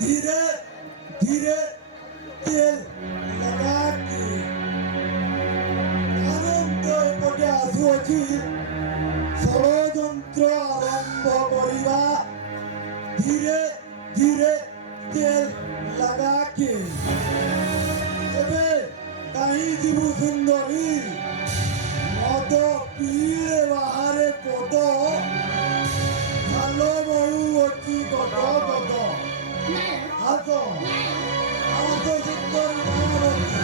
धीरे धीरे तेल लगा के আনন্দ এপটে আসুଅছি ষড়যন্ত্র আরম্ভ করিবা ধীরে ধীরে তেল लगा के এবে কাহি দিবু সুন্দরী মদ পিলে বাহারে পদ ভালো বড়ু অতি কত কত হাত হাত সুন্দর মহাবতী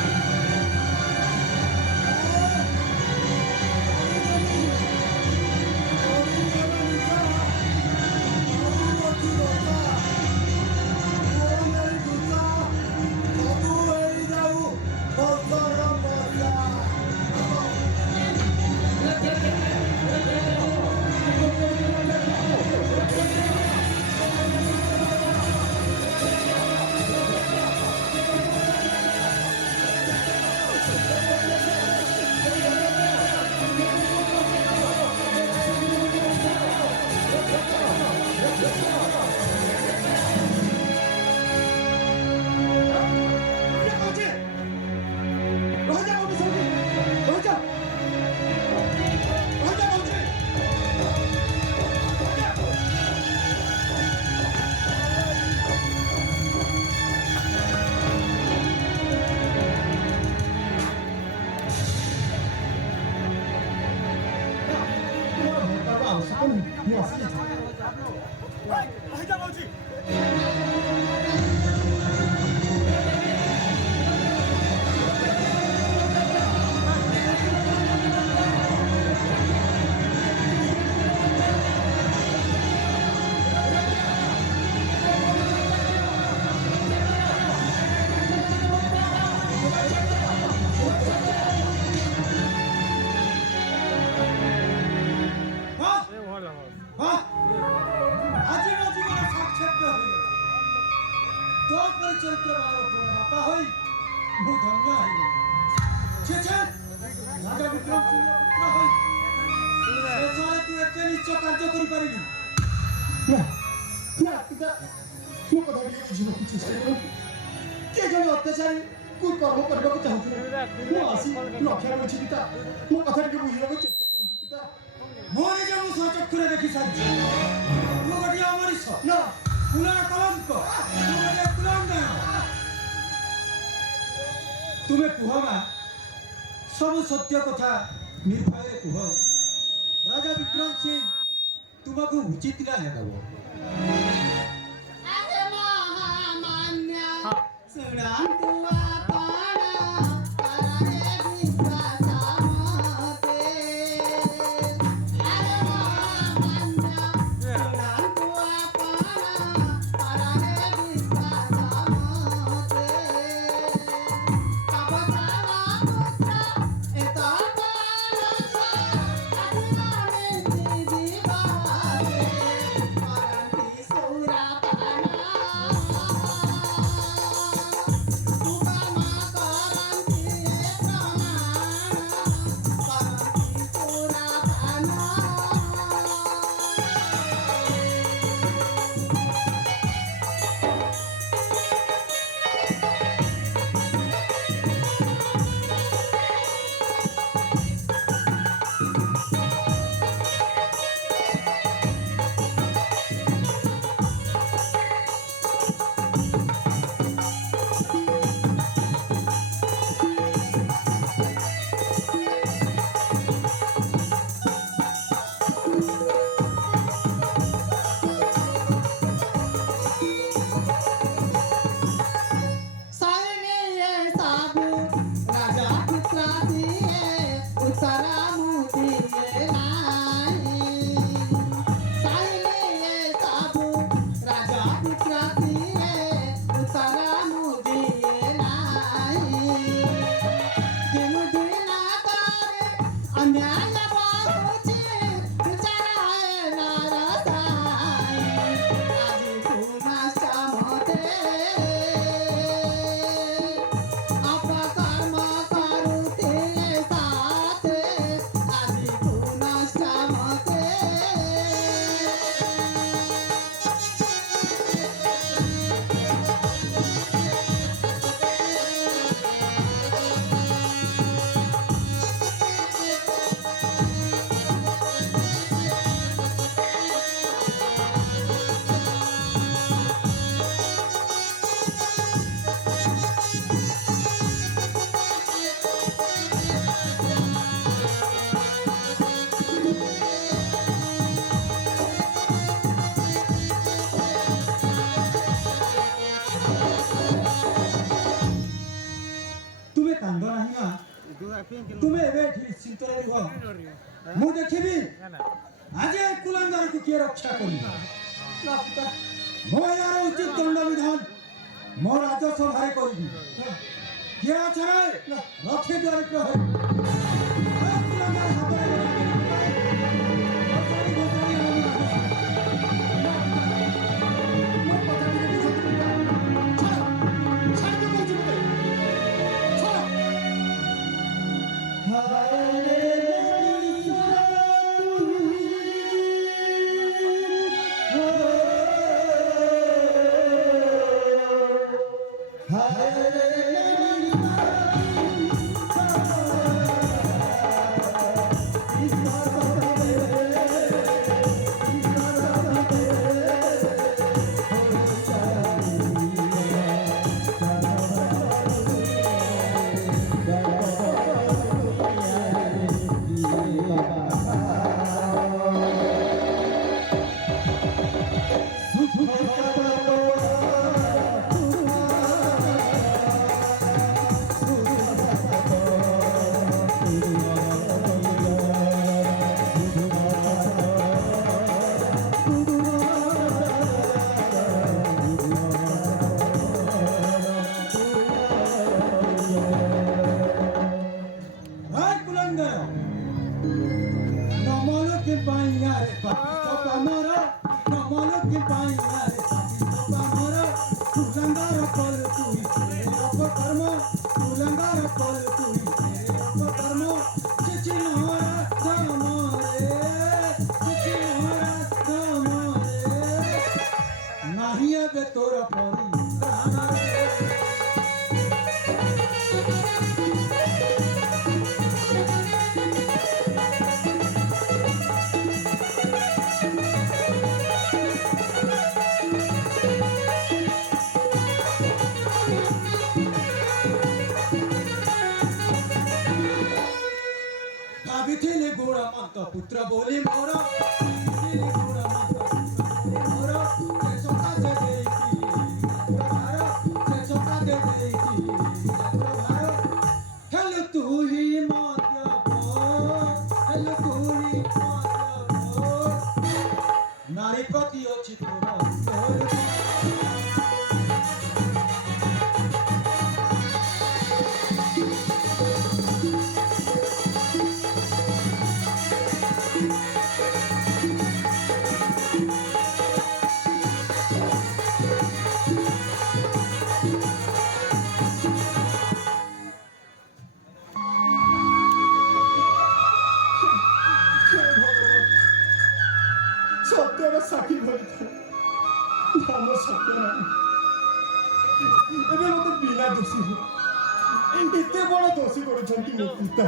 अत्याचारी कोई कर्म करने को चाहते हैं आसी रक्षा करछि पिता मो कथा के बुझिବାକୁ चेष्टा करछि पिता मोरी जे मु सचक्षुरे देखि सारी तू गटिया अमरीश ना कुला कलंक तुमे कुलंक तुमे कुहमा सब सत्य कथा निर्भय कुह राजा विक्रम सिंह तुमको उचित ना हेबो अरे महामान्य सुनांतु ତୁମେ ଏବେ ଏଠି ଚିନ୍ତାରେ ରୁହ ମୁଁ ଦେଖିବି ଆଜି ଏ କୁଲାଙ୍ଗାରକୁ କିଏ ରକ୍ଷା କରିବ ମୁଁ ଏହାର ଉଚିତ ଦଣ୍ଡ ବିଧାନ ମୋ ରାଜସଭାରେ କରିବି କିଏ ଅଛ ରେ ରଖି ଦ୍ୱାର ପ୍ରହରୀ କୁଲାଙ୍ଗାର ହାତରେ पुत्र बोली मोरा नारी प्रति अच्छी सत्यର ସାକ୍ଷୀ ଭଳିଥିଲା ଆମ ସତ୍ୟ ନାହିଁ ଏବେ ମୋତେ ବିନା ଦୋଷୀ ଏତେ ବଡ଼ ଦୋଷୀ କରୁଛନ୍ତି ମୋ ପିତା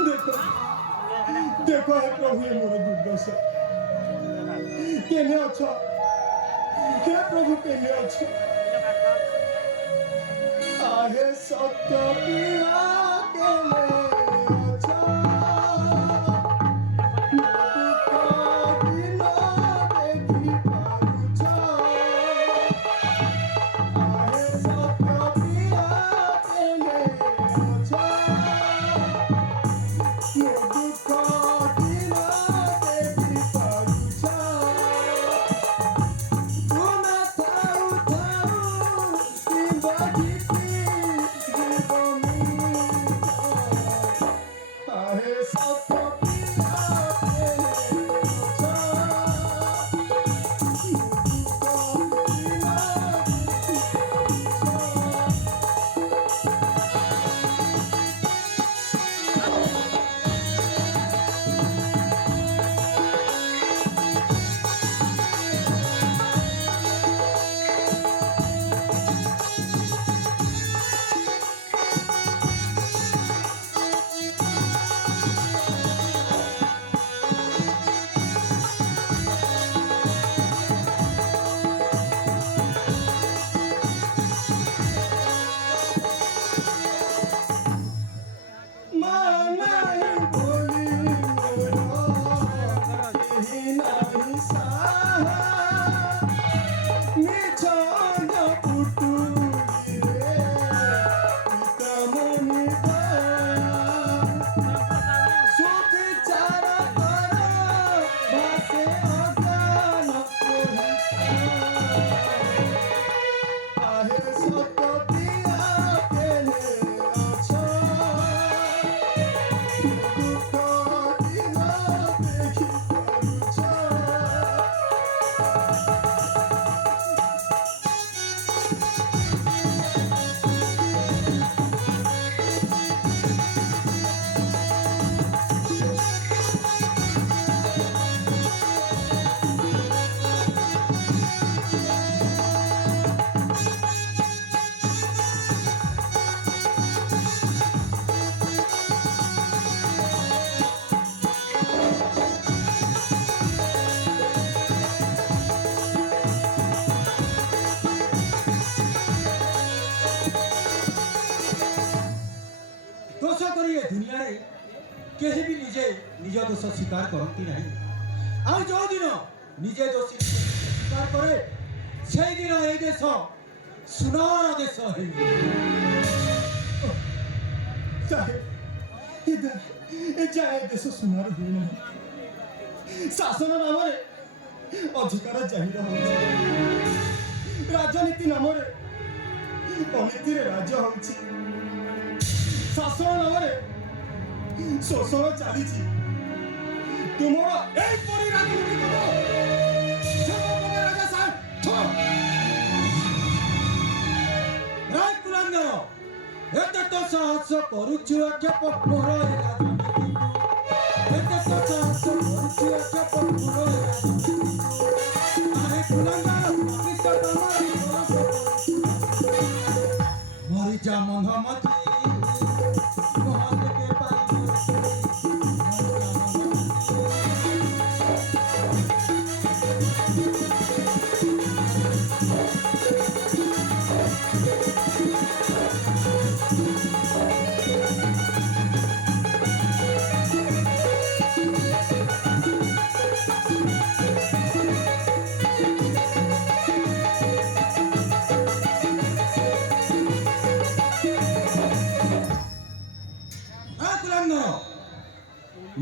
ଦେଖ ଦେଖ ହେ ପ୍ରଭୁ ଏ ମୋର ଦୁର୍ଦ୍ଦଶା କେନେ ଅଛ ହେ ପ୍ରଭୁ କେନେ ଅଛ आहे सत्य पिया केने अछ Putu, କେହି ବି ନିଜ ଦୋଷ ସ୍ୱୀକାର କରନ୍ତି ନାହିଁ। ଆଉ ଯେଉଁଦିନ ନିଜେ ଦୋଷୀ ସ୍ୱୀକାର କରେ ସେଇଦିନ এই ଦେଶ ସୁନାର ଦେଶ ହେଇଯିବ। ଯାଏ ଦେଶ ସୁନାର ହୁଏ ନାହିଁ। ଶାସନ ନାମରେ ଅଧିକାର ଜାହିର ହେଉଛି, ରାଜନୀତି ନାମରେ ଅନୀତିରେ ରାଜ ହେଉଛି, ଶାସନ ନାମରେ ଶୋଷଣ ଚାଲିଛି। ତୁମର ଏଇପରି ରାଜନୀତି କର ରାଜା ସାହେବ ରାୟ କୁଲାଙ୍ଗର ଏତେ ତ ସାହସ କରୁଛୁ ଆକ୍ଷେପ ମୋର ଏ ରାଜନୀତି। ଏତେ ତ ସାହସ କରୁଛୁ ଆକ୍ଷେପ ମୋର ଏ ରାଜନୀତି। ଆରେ କୁଲାଙ୍ଗର ମରିଯା ମହାମତି ମହାଦେକେ ପାଇବୁ।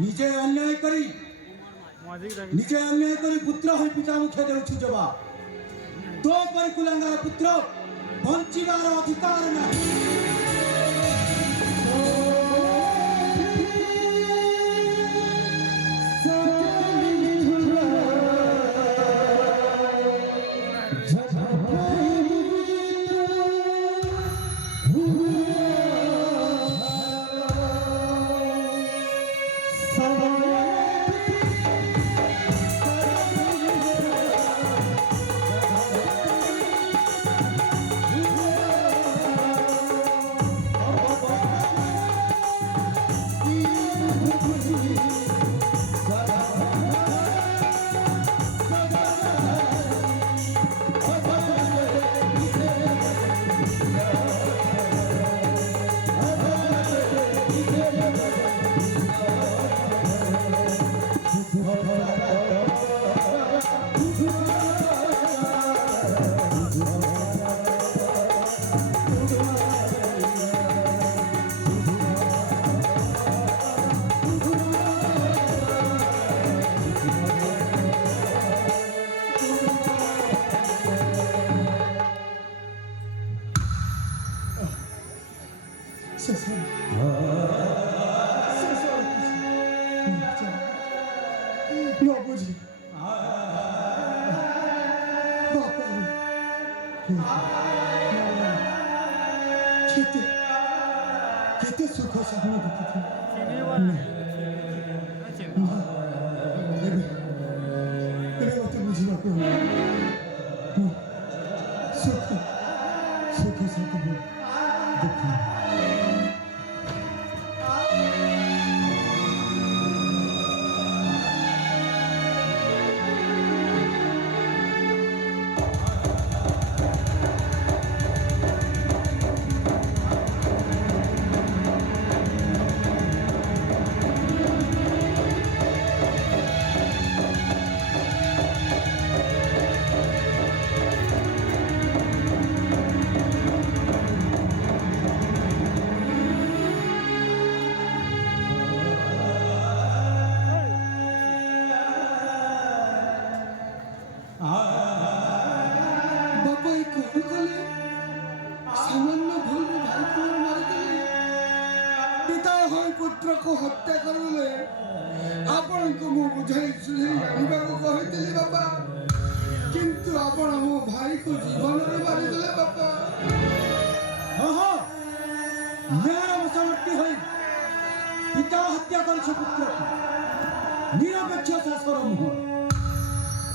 ନିଜେ ଅନ୍ୟାୟ କରି ପୁତ୍ର ହୋଇ ପିତା ମୁଖେ ଦେଉଛୁ ଜବାବ। ତୋ ପରି କୁଲାଙ୍ଗାର ପୁତ୍ର ବଞ୍ଚିବାର ଅଧିକାର ନାହିଁ। ନବୁଝି କେତେ ସୁଖ ସ୍ୱପ୍ନ ଦେଖିଥିଲି। ଏବେ ମତେ ବୁଝିବାକୁ ସୁଖ ସହିତ ଦୁଃଖ। ପୁତ୍ରକୁ ହତ୍ୟା କରିଲେ ଆପଣଙ୍କୁ ମୁଁ ବୁଝାଇ ସୁଝାଇ ଆଣିବାକୁ କହିଥିଲି ବାପା, କିନ୍ତୁ ଆପଣ ମୋ ଭାଇକୁ ଜୀବନରେ ମାରିଦେଲେ ବାପା। ନ୍ୟାୟର ବଶବର୍ତ୍ତୀ ହୋଇ ପିତା ହତ୍ୟା କରିଛ ପୁତ୍ରକୁ। ନିରପେକ୍ଷ ଶାସନ ନୁହଁ।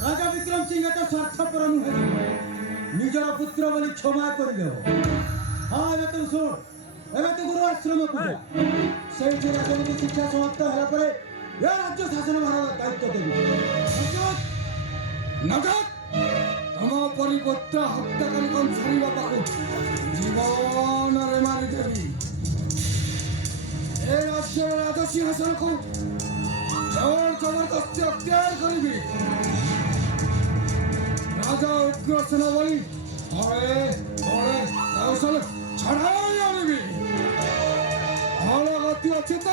ରାଜା ବିକ୍ରମ ସିଂହ ଏତେ ସ୍ୱାର୍ଥପର ନୁହେଁ ନିଜର ପୁତ୍ର ବୋଲି କ୍ଷମା କରିଦେବ। ହଁ ଏବେ ତୁ ଶୁଣ, ଏବେ ତୁ ଗୁରୁ ଆଶ୍ରମକୁ ଯା। ସେଇଠି ରାଜନୀତି ଶିକ୍ଷା ସମାପ୍ତ ହେଲା ପରେ ଏ ରାଜ୍ୟ ଶାସନ ଭାର ଦାୟିତ୍ୱ ଦେବି। ତମ ପରିପତ୍ର ହତ୍ୟାକାରୀ କଂସାରୀ ବାପାକୁ ଜୀବନରେ ମାରିଦେବି। ଏ ରାଜ୍ୟର ରାଜସିଂହାସନକୁ ଜୋର ଜବରଦସ୍ତି ଅକ୍ତିଆର କରିବି। ରାଜା ଉଗ୍ରସେନ ବଳି ହଳେ ହଳେ କୌଶଳ ଛଡ଼ାଇ ଆଣିବି। ଭଲ ଗତି ଅଛି ତ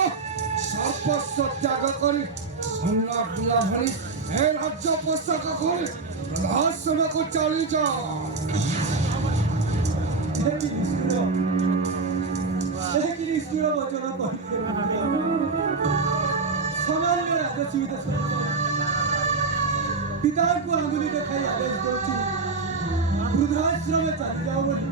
ସର୍ବସ୍ୱ ତ୍ୟାଗ କରି ସୁନା ବୁଲା ଭଳି ଏ ରାଜ୍ୟ ପୋଷାକ ଖୋଲି ରହସ୍ୟକୁ ଚାଲିଯାଅ। ନିଷ୍ଠୁର ବଚନ କହିଲେ ସାମାନ୍ୟ ରାଜସୀମିତ ପିତାଙ୍କୁ ଆଙ୍ଗୁଳି ଦେଖାଇ ଆଦେଶ ଦେଉଛି ବୃଦ୍ଧାଶ୍ରମେ ଚାଲିଯାଅ ବୋଲି।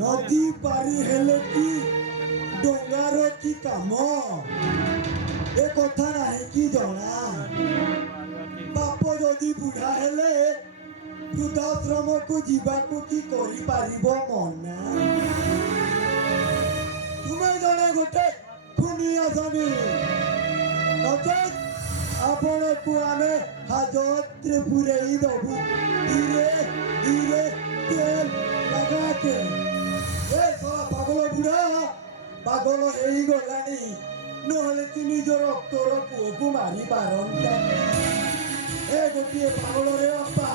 ନଦୀ ପାରି ହେଲେ କି ଡଙ୍ଗାର କି କାମ ଏ କଥା ନାହିଁ କି ଜଣା। ବାପ ଯଦି ବୁଢା ହେଲେ ବୃଦ୍ଧାଶ୍ରମକୁ ଯିବାକୁ କି କରିପାରିବ ମନା। ତୁମେ ଜଣେ ଗୋଟେ ଖୁନିଆ ସ୍ୱାମୀ ନଚେତ୍ ଆପଣଙ୍କୁ ଆମେ ହାଜତରେ ପୁରେଇ ଦବୁ। ଧୀରେ ଧୀରେ ତେଲ ଲଗାକେ। ଏ ଶଳା ପାଗଳ ବୁଢା ପାଗଳ ହେଇଗଲାଣି, ନହେଲେ ତୁ ନିଜ ରକ୍ତର ପୁଅକୁ ମାରି ପାରନ୍ତା। ଏ ଗୋଟିଏ ପାଗଳରେ ଅପା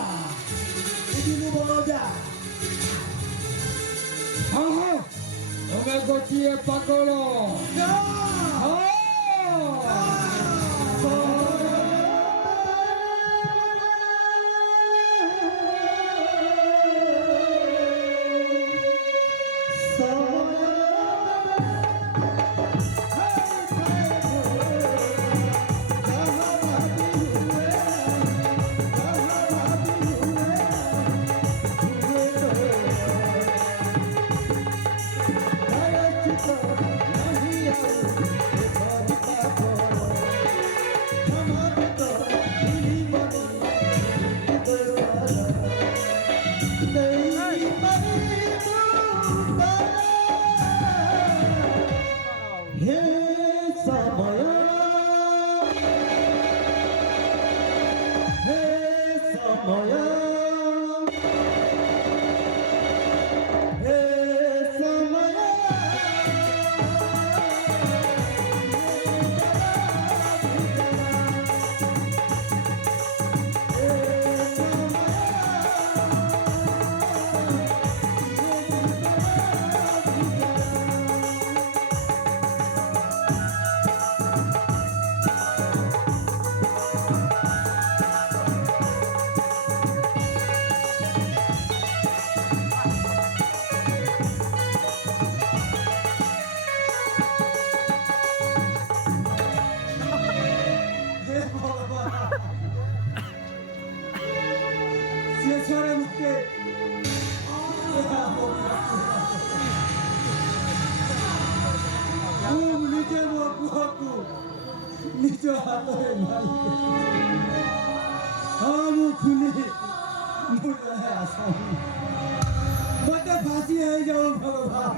ବୁଝିଲୁ ବଣ ଯା। ହଁ ହଁ ତମେ ଗୋଟିଏ ପାଗଳ। ନିଜ ହାତରେ ମାରି ମୁଁ ଖୁଲି ମୁଁ ଜଣେ ଆସାମୀ। ମୋତେ ଫାଶୀ ହେଇଯାଉ ଭଗବାନ,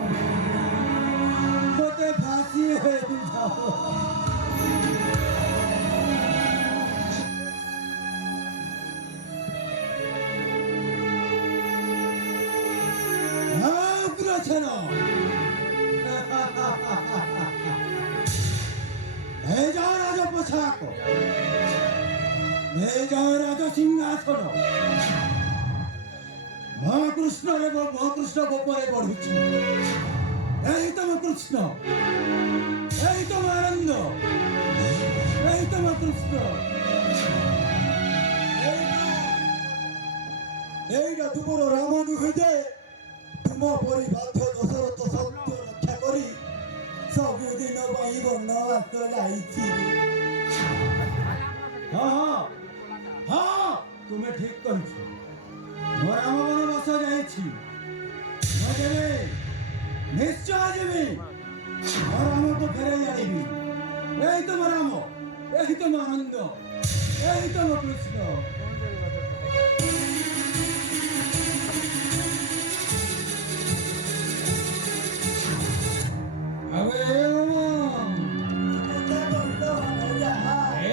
ମୋତେ ଫାଶୀ ହେଇଯାଉ। ଉଗ୍ରସେନ ନେଇଯାଅ ରାଜ ପୋଷାକ, ନେଇଯାଅ ରାଜ ସିଂହାସନ। ମହାକୃଷ୍ଣ ଗୋପରେ ବଢୁଛି। ଏହି ତମ କୃଷ୍ଣ, ଏହି ତମ ଆନନ୍ଦ, ଏହି ତମ କୃଷ୍ଣ। এইটা ତୁମର ରାମ ନୁହେଁ ଯେ ତୁମ ପରି ବାଧ୍ୟ ଦଶରଥ ସତ୍ୟ ରକ୍ଷା କରି ସବୁଦିନ ପାଇଁ ବନବାସ ଯାଇଛି। ହଁ ହଁ ହଁ ତୁମେ ଠିକ କରିଛ। ମୋ ରାମ ବନବାସ ଯାଇଛି। ମୁଁ ଯିବି, ନିଶ୍ଚୟ ଯିବି। ମୋ ରାମକୁ ଫେରାଇ ଆଣିବି। ଏହି ତମ ରାମ, ଏହି ତମ ଆନନ୍ଦ, ଏହି ତମ କୃଷ୍ଣ।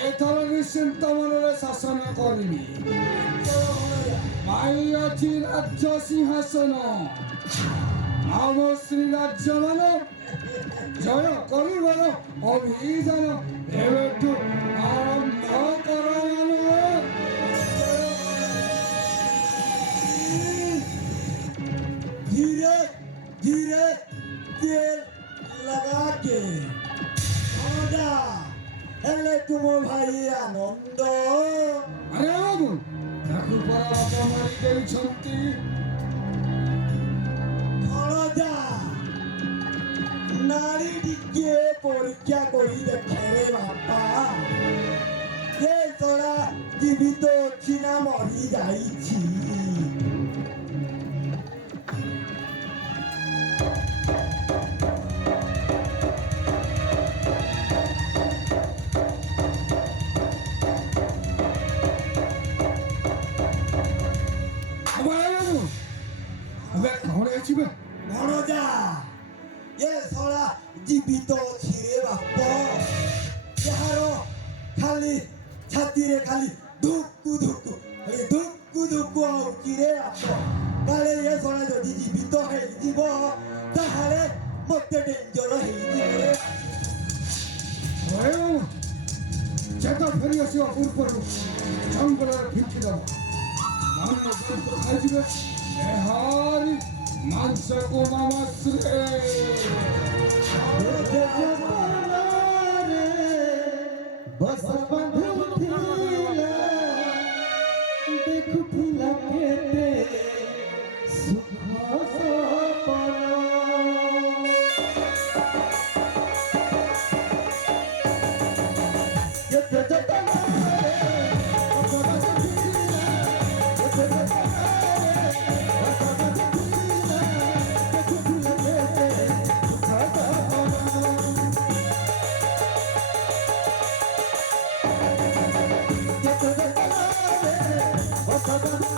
ଏଥର ନିଶ୍ଚିନ୍ତ ମନରେ ଶାସନ କରିବି। ପାଇଅଛି ରାଜ୍ୟ ସିଂହାସନ ଆମ ଶ୍ରୀ ରାଜ୍ୟମାନ ଜୟ କରିବାର ଅଭିଯାନ ଏବେଠୁ ଆରମ୍ଭ କର धीरे धीरे तेल लगा के आजा हेले तुम भाई आनंद ଆରେ ବାବୁ ତାକୁ ପରା ବାପା ମାରି ଦେଇଛନ୍ତି आजा नारी टिके परीक्षा करी देखे रे बापा ये तोरा जीवित अच्छी ना मरी जाइछि ଏବେ ଘରେ ଯିବେ ଭଣଜା ଏ ଶଳା ଜୀବିତ ଅଛି ରେ ବାପ ଯାହାର ଖାଲି ଛାତିରେ ଖାଲି ଧୁକୁ ଧୁକୁ ହଉଛି ରେ ବାପ କାଳେ ଏ ଶଳା ଯଦି ଜୀବିତ ହେଇଯିବ ତାହେଲେ ମତେ ଡେଞ୍ଜର ହେଇଯିବ ରେ ଚେତା ଫେରି ଆସିବା ପୂର୍ବରୁ ଜଙ୍ଗଲରେ ଫିଙ୍କିଦେବ ଖାଇଯିବେ ଏହାରି ମାଂସକୁ ମାମାଶ୍ରେ ବସ ବାନ୍ଧୁଥିଲା ଦେଖୁଥିଲା କେତେ ସୁଖ ସପନ କେତେ ଯତନରେ Bye.